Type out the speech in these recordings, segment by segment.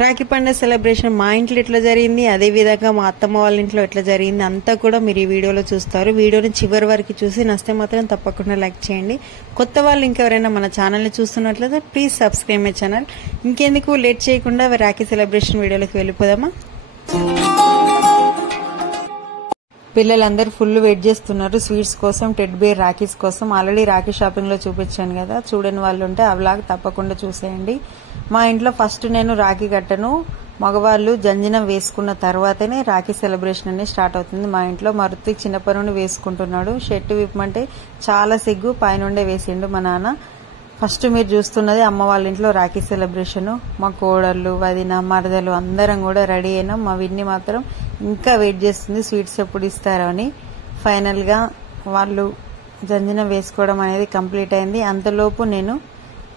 రాఖీ పండుగ సెలబ్రేషన్ మా ఇంట్లో ఎట్లా జరిగింది, అదే విధంగా మా అత్తమ్మ వాళ్ళ ఇంట్లో ఎట్లా జరిగింది అంతా కూడా మీరు ఈ వీడియోలో చూస్తారు. వీడియోని చివరి వరకు చూసి నచ్చితే మాత్రం తప్పకుండా లైక్ చేయండి. కొత్త వాళ్ళు ఇంకెవరైనా మన ఛానల్ని చూస్తున్నట్లయితే ప్లీజ్ సబ్స్క్రైబ్ మై ఛానల్. ఇంకెందుకు లేట్ చేయకుండా రాఖీ సెలబ్రేషన్ వీడియోలోకి వెళ్ళిపోదామా. పిల్లలందరూ ఫుల్ వెయిట్ చేస్తున్నారు స్వీట్స్ కోసం, టెడ్ బేర్ రాఖీస్ కోసం. ఆల్రెడీ రాఖీ షాపింగ్ లో చూపించాను కదా, చూడని వాళ్ళు ఉంటే ఆ వ్లాగ్ తప్పకుండా చూసేయండి. మా ఇంట్లో ఫస్ట్ నేను రాఖీ కట్టను, మగవాళ్ళు జంజనం వేసుకున్న తర్వాతనే రాఖీ సెలబ్రేషన్ అనేది స్టార్ట్ అవుతుంది మా ఇంట్లో. మా రుత్విక్ చిన్నప్పటి నుండి వేసుకుంటున్నాడు. షర్ట్ విప్పమంటే చాలా సిగ్గు, పైనుండే వేసిండు మా నాన్న. ఫస్ట్ మీరు చూస్తున్నది అమ్మ వాళ్ళ ఇంట్లో రాఖీ సెలబ్రేషన్. మా కోడళ్ళు, వదిన, మరదలు అందరం కూడా రెడీ అయినాం. మా విన్ని మాత్రం ఇంకా వెయిట్ చేస్తుంది స్వీట్స్ ఎప్పుడు ఇస్తారో అని. ఫైనల్ గా వాళ్ళు జంజనం వేసుకోవడం అనేది కంప్లీట్ అయింది. అంతలోపు నేను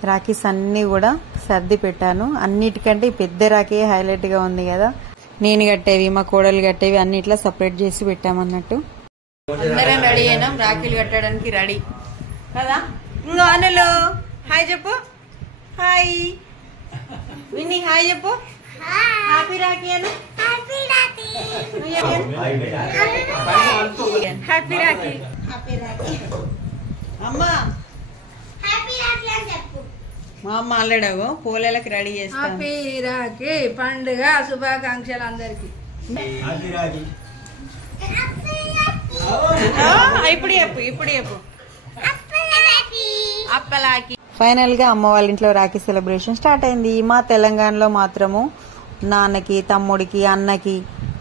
రాఖీస్ అన్ని కూడా సర్ది పెట్టాను. అన్నిటికంటే పెద్ద రాఖీ హైలైట్ గా ఉంది కదా, నేను కట్టేవి మా కోడలు కట్టేవి అన్ని ఇట్లా సపరేట్ చేసి పెట్టామన్నట్టు. అందరం రెడీ అయినాం రాఖీలు కట్టడానికి రెడీ కదా. ఇంకా అనులు హాయ్ చెప్పు. హాయ్ విన్ని హాయ్ చెప్పు. Happy Rakhi Anu. Happy Rakhi. Happy Rakhi. Happy Rakhi. అమ్మా హ్యాపీ రాఖీ అని చెప్పు. మా అమ్మ ఆల్రెడీ పోలేలకు రెడీ చేస్తాను. హ్యాపీ రాఖీ పండుగ శుభాకాంక్షలు అందరికి. ఇప్పుడు చెప్పు, ఇప్పుడు చెప్పు. ఫైనల్ గా అమ్మ వాళ్ళ ఇంట్లో రాఖీ సెలబ్రేషన్ స్టార్ట్ అయింది. మా తెలంగాణలో మాత్రము నాన్నకి, తమ్ముడికి, అన్నకి,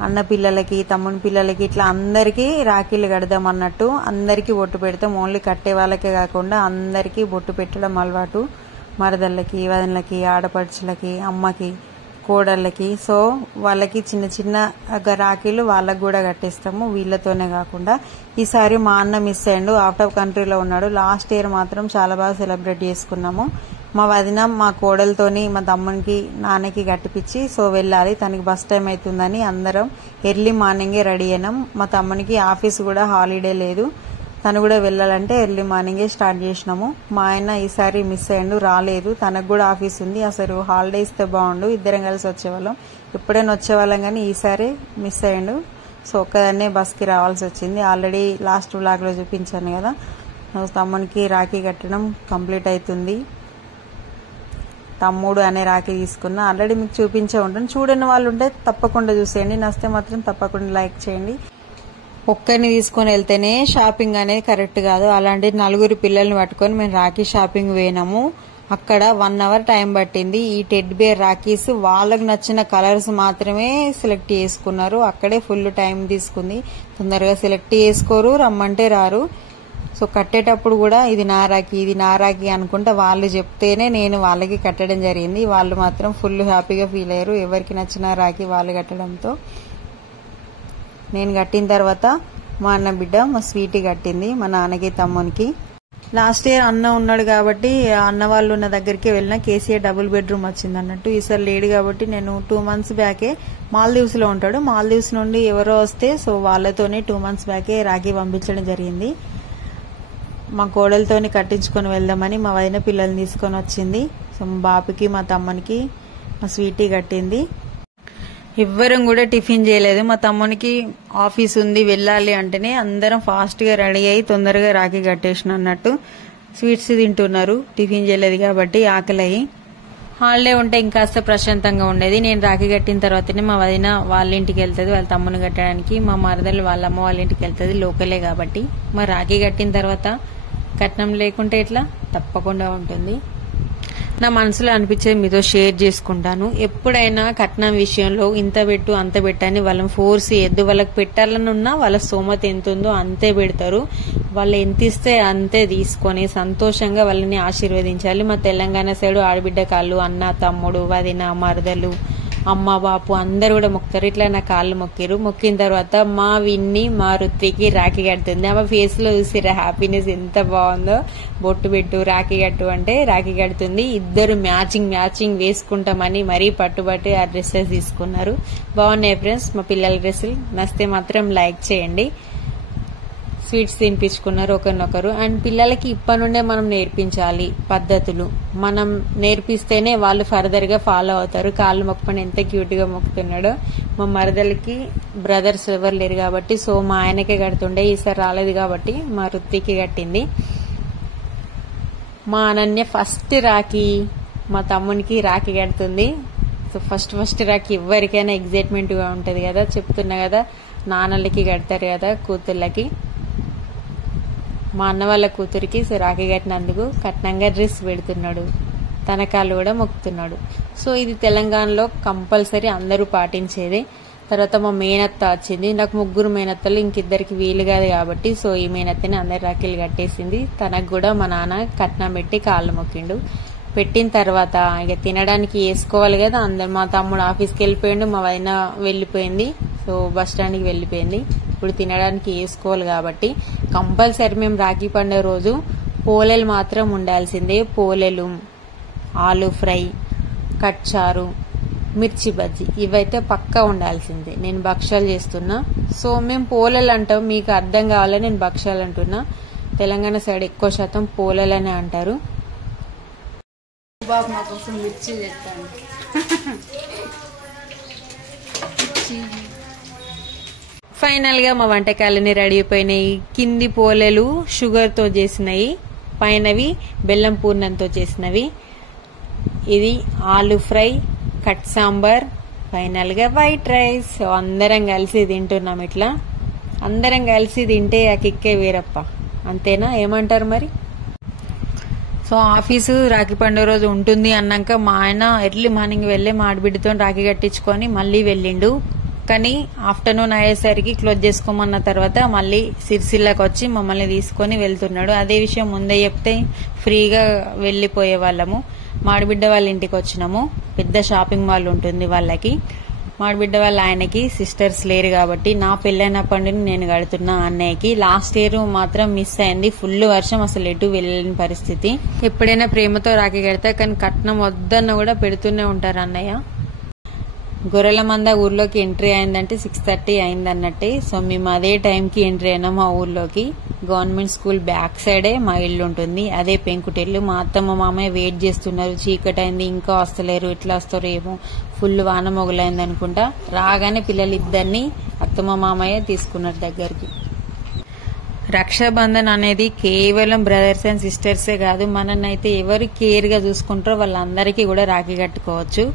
అన్న పిల్లలకి, తమ్ముని పిల్లలకి ఇట్లా అందరికీ రాఖీలు కడదాం అన్నట్టు అందరికీ బొట్టు పెడతాం. ఓన్లీ కట్టే వాళ్ళకే కాకుండా అందరికీ బొట్టు పెట్టడం అలవాటు. మరదళ్ళకి, వదినలకి, ఆడపడుచులకి, అమ్మకి, కోడళ్ళకి. సో వాళ్ళకి చిన్న చిన్న రాఖీలు వాళ్ళకి కూడా కట్టేస్తాము, వీళ్ళతోనే కాకుండా. ఈసారి మా అన్న మిస్ అయ్యిండు, అవుట్ ఆఫ్ కంట్రీలో ఉన్నాడు. లాస్ట్ ఇయర్ మాత్రం చాలా బాగా సెలబ్రేట్ చేసుకున్నాము. మా వదిన మా కోడలతోని మా తమ్మునికి, నాన్నకి కట్టిపించి సో వెళ్ళాలి, తనకి బస్ టైం అవుతుందని అందరం ఎర్లీ మార్నింగే రెడీ అయినాం. మా తమ్మునికి ఆఫీస్ కూడా హాలిడే లేదు, తను కూడా వెళ్ళాలంటే ఎర్లీ మార్నింగే స్టార్ట్ చేసినాము. మా ఆయన ఈసారి మిస్ అయ్యిండు, రాలేదు. తనకు కూడా ఆఫీస్ ఉంది. అసలు హాలిడే ఇస్తే బాగుండు, ఇద్దరం కలిసి వచ్చేవాళ్ళం. ఎప్పుడైనా వచ్చేవాళ్ళం కానీ ఈసారి మిస్ అయ్యిండు. సో ఒక్కదాన్నే బస్కి రావాల్సి వచ్చింది. ఆల్రెడీ లాస్ట్ వ్లాగ్ లో చూపించాను కదా. తమ్మునికి రాఖీ కట్టడం కంప్లీట్ అవుతుంది. తమ్ముడు అనే రాఖీ తీసుకున్నా, ఆల్రెడీ మీకు చూపించే ఉంటాను. చూడని వాళ్ళు ఉంటే తప్పకుండా చూసేయండి, నచ్చితే మాత్రం తప్పకుండా లైక్ చేయండి. ఒక్కరిని తీసుకొని వెళ్తేనే షాపింగ్ అనేది కరెక్ట్ కాదు. అలాంటి నలుగురు పిల్లల్ని పట్టుకొని మేము రాఖీ షాపింగ్ పోయినాము. అక్కడ 1 అవర్ టైం పట్టింది. ఈ టెడ్ బేర్ రాఖీస్ వాళ్ళకు నచ్చిన కలర్స్ మాత్రమే సెలెక్ట్ చేసుకున్నారు. అక్కడే ఫుల్ టైం తీసుకుంది. తొందరగా సెలెక్ట్ చేసుకోరు, రమ్మంటే రారు. సో కట్టేటప్పుడు కూడా ఇది నా రాఖీ, ఇది నా రాఖీ అనుకుంటా వాళ్ళు చెప్తేనే నేను వాళ్ళకి కట్టడం జరిగింది. వాళ్ళు మాత్రం ఫుల్ హ్యాపీగా ఫీల్ అయ్యారు ఎవరికి నచ్చిన రాఖీ వాళ్ళు కట్టడంతో. నేను కట్టిన తర్వాత మా అన్న బిడ్డ మా స్వీటీ కట్టింది మా నాన్నకి, తమ్మునికి. లాస్ట్ ఇయర్ అన్న ఉన్నాడు కాబట్టి అన్న వాళ్ళు ఉన్న దగ్గరికి వెళ్ళిన కేసీఆర్ డబుల్ బెడ్రూమ్ వచ్చింది అన్నట్టు. ఈసారి లేడు కాబట్టి నేను 2 months బ్యాకే మాల్దీవ్స్ లో ఉంటాడు. మాల్దీవ్స్ నుండి ఎవరో వస్తే సో వాళ్ళతోనే 2 months బ్యాకే రాఖీ పంపించడం జరిగింది. మా కోడలతోని కట్టించుకొని వెళ్దామని మా వదిన పిల్లల్ని తీసుకొని వచ్చింది. సో మా బాపుకి, మా తమ్మునికి, మా స్వీటీ కట్టింది. ఎవ్వరం కూడా టిఫిన్ చేయలేదు. మా తమ్మునికి ఆఫీస్ ఉంది వెళ్ళాలి అంటేనే అందరం ఫాస్ట్ గా రెడీ అయ్యి తొందరగా రాఖీ కట్టేసిన అన్నట్టు. స్వీట్స్ తింటున్నారు, టిఫిన్ చేయలేదు కాబట్టి ఆకలి అయ్యి. హాలిడే ఉంటే ఇంకాస్త ప్రశాంతంగా ఉండేది. నేను రాఖీ కట్టిన తర్వాతనే మా వదిన వాళ్ళ ఇంటికి వెళ్తుంది వాళ్ళ తమ్ముని కట్టడానికి. మా మరదలు వాళ్ళ అమ్మ వాళ్ళ ఇంటికి వెళ్తుంది, లోకలే కాబట్టి. మా రాఖీ కట్టిన తర్వాత కట్నం లేకుంటే ఎట్లా, తప్పకుండా ఉంటుంది. నా మనసులో అనిపించేది మీతో షేర్ చేసుకుంటాను. ఎప్పుడైనా కట్నం విషయంలో ఇంత పెట్టు అంత పెట్టని వాళ్ళని ఫోర్స్ చేయొద్దు. వాళ్ళకి పెట్టాలని ఉన్నా వాళ్ళ స్తోమత ఎంత ఉందో అంతే పెడతారు. వాళ్ళు ఎంత ఇస్తే అంతే తీసుకొని సంతోషంగా వాళ్ళని ఆశీర్వదించాలి. మా తెలంగాణ సైడ్ ఆడబిడ్డ కాళ్ళు అన్న, తమ్ముడు, వదిన, మరదలు, అమ్మ, బాపు అందరు కూడా మొక్కుతారు. ఇట్లా నా కాళ్ళు మొక్కిరు. మొక్కిన తర్వాత మా విన్ని, మా రుత్వికి రాఖీ కడుతుంది. ఆమె ఫేస్ లో చూసిరా హ్యాపీనెస్ ఎంత బాగుందో. బొట్టు పెట్టు, రాఖీ కట్టు అంటే రాఖీ కడుతుంది. ఇద్దరు మ్యాచింగ్ వేసుకుంటామని మరీ పట్టుబట్టి ఆ డ్రెస్సెస్ తీసుకున్నారు. బాగున్నాయి ఫ్రెండ్స్ మా పిల్లల డ్రెస్సులు. నచ్చితే మాత్రం లైక్ చేయండి. స్వీట్స్ తినిపించుకున్నారు ఒకరినొకరు. అండ్ పిల్లలకి ఇప్పటి నుండే మనం నేర్పించాలి పద్ధతులు. మనం నేర్పిస్తేనే వాళ్ళు ఫర్దర్ గా ఫాలో అవుతారు. కాళ్ళు మొక్కమని ఎంత క్యూట్ గా మొక్కుతున్నాడో. మా మరదలకి బ్రదర్స్ ఎవరు లేరు కాబట్టి సో మా ఆయనకే కడుతుండే, ఈసారి రాలేదు కాబట్టి మా రుత్తికి కట్టింది. మా అనన్య ఫస్ట్ రాఖీ మా తమ్మునికి రాఖీ కడుతుంది. సో ఫస్ట్ రాఖీ ఎవరికైనా ఎగ్జైట్మెంట్ గా ఉంటది కదా, చెప్తున్నా కదా, నాన్నలకి కడతారు కదా కూతుర్లకి. మా అన్న వాళ్ళ కూతురికి సో రాఖీ కట్టినందుకు కట్నంగా డ్రెస్ పెడుతున్నాడు, తనకాలు కూడా మొక్కుతున్నాడు. సో ఇది తెలంగాణలో కంపల్సరీ అందరూ పాటించేదే. తర్వాత మా మేనత్త వచ్చింది. నాకు 3 మేనత్తలు, ఇంకిద్దరికి వీలు కాదు కాబట్టి సో ఈ మేనత్తని అందరు రాఖీలు కట్టేసింది. తనకు కూడా మా నాన్న కట్నం పెట్టి కాళ్ళు మొక్కిండు. పెట్టిన తర్వాత ఇక తినడానికి వేసుకోవాలి కదా అందరు. మా తమ్ముడు ఆఫీస్కి వెళ్ళిపోయిండు, మా వదిన వెళ్ళిపోయింది, సో బస్ స్టాండ్కి వెళ్ళిపోయింది. ఇప్పుడు తినడానికి వేసుకోవాలి కాబట్టి కంపల్సరీ మేము రాఖీ పండుగ రోజు పోలేలు మాత్రం ఉండాల్సిందే. పోలేలు, ఆలు ఫ్రై, కట్చారు, మిర్చి బజ్జీ ఇవైతే పక్కా ఉండాల్సిందే. నేను భక్షాలు చేస్తున్నా. సో మేము పోలేలు అంటాం, మీకు అర్థం కావాలని నేను భక్షాలు అంటున్నా. తెలంగాణ సైడ్ ఎక్కువ శాతం పోలేలనే అంటారు. బాబు మా కోసం మిర్చి చేస్తాను. ఫైనల్ గా మా వంటకాలన్నీ రెడీ అయిపోయినాయి. కింది పోలేలు షుగర్ తో చేసినవి, పైనవి బెల్లం పూర్ణంతో చేసినవి. ఇది ఆలు ఫ్రై, కట్ సాంబార్, ఫైనల్ గా వైట్ రైస్. సో అందరం కలిసి తింటున్నాం. ఇట్లా అందరం కలిసి తింటే ఆ కిక్కే వేరప్ప, అంతేనా? ఏమంటారు మరి? సో ఆఫీసు రాఖీ పండుగ రోజు ఉంటుంది అన్నాక మా ఆయన ఎర్లీ మార్నింగ్ వెళ్లే మా ఆడబిడ్డతో రాఖీ కట్టించుకొని మళ్ళీ వెళ్ళిండు. కానీ ఆఫ్టర్నూన్ అయ్యేసరికి క్లోజ్ చేసుకోమన్న తర్వాత మళ్ళీ సిరిసిల్లకు వచ్చి మమ్మల్ని తీసుకొని వెళ్తున్నాడు. అదే విషయం ముందే చెప్తే ఫ్రీగా వెళ్లిపోయే వాళ్ళము. మాడిబిడ్డ వాళ్ళ ఇంటికి వచ్చినాము. పెద్ద షాపింగ్ మాల్ ఉంటుంది వాళ్ళకి. మాడిబిడ్డ వాళ్ళ ఆయనకి సిస్టర్స్ లేరు కాబట్టి నా పెళ్ళైన పండుగ నేను కడుతున్నా అన్నయ్యకి. లాస్ట్ ఇయర్ మాత్రం మిస్ అయింది, ఫుల్ వర్షం, అసలు ఎటు వెళ్ళని పరిస్థితి. ఎప్పుడైనా ప్రేమతో రాఖీ కడతా, కానీ కట్నం వద్దన్న కూడా పెడుతూనే ఉంటారు అన్నయ్య. గొర్రెల మంద ఊర్లోకి ఎంట్రీ అయిందంటే 6:30 అయింది అన్నట్టే. సో మేము అదే టైంకి ఎంట్రీ అయినాం మా ఊర్లోకి. గవర్నమెంట్ స్కూల్ బ్యాక్ సైడే మా ఇల్లు ఉంటుంది, అదే పెంకుటిల్లు. మా అత్తమ్మ మామయ్య వెయిట్ చేస్తున్నారు. చీకటి అయింది, ఇంకా వస్తలేరు, ఎట్లా వస్తారో ఏమో, ఫుల్ వాన మొగలైంది అనుకుంటా. రాగానే పిల్లలు ఇద్దరిని అత్తమ్మ మామయ్య తీసుకున్నారు దగ్గరికి. రక్షాబంధన్ అనేది కేవలం బ్రదర్స్ అండ్ సిస్టర్సే కాదు, మనన్నైతే ఎవరు కేర్ గా చూసుకుంటారో వాళ్ళందరికీ కూడా రాఖీ కట్టుకోవచ్చు.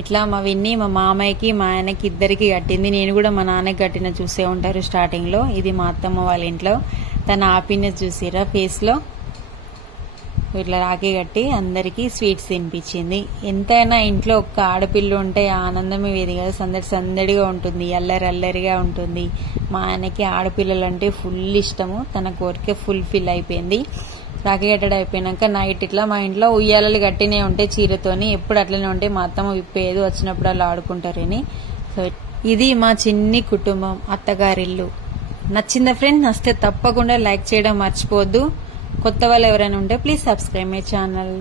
ఇట్లా మా విన్ని మా మామయ్యకి మా ఆయనకి ఇద్దరికి కట్టింది. నేను కూడా మా నాన్నకి కట్టిన చూసే ఉంటారు స్టార్టింగ్ లో. ఇది మా అత్తమ్మ వాళ్ళ ఇంట్లో. తన హ్యాపీనెస్ చూసిరా ఫేస్ లో. ఇట్లా రాఖీ కట్టి అందరికి స్వీట్స్ తినిపించింది. ఎంతైనా ఇంట్లో ఒక్క ఆడపిల్ల ఉంటే ఆనందమే వేది కదా, సందడి సందడిగా ఉంటుంది, అల్లరిగా ఉంటుంది. మా ఆయనకి ఆడపిల్లలంటే ఫుల్ ఇష్టము. తన కోరిక ఫుల్ఫిల్ అయిపోయింది. రాఖీ కట్టడం అయిపోయినాక నైట్ ఇట్లా మా ఇంట్లో ఉయ్యాలలు కట్టినే ఉంటాయి చీరతోని. ఎప్పుడు అట్లనే ఉంటాయి, మా అత్తమ్మ విప్పేది, వచ్చినప్పుడు అలా ఆడుకుంటారని. సో ఇది మా చిన్ని కుటుంబం, అత్తగారిల్లు. నచ్చిందా ఫ్రెండ్స్? నచ్చితే తప్పకుండా లైక్ చేయడం మర్చిపోవద్దు. కొత్త వాళ్ళు ఎవరైనా ఉంటే ప్లీజ్ సబ్స్క్రైబ్ మై ఛానల్.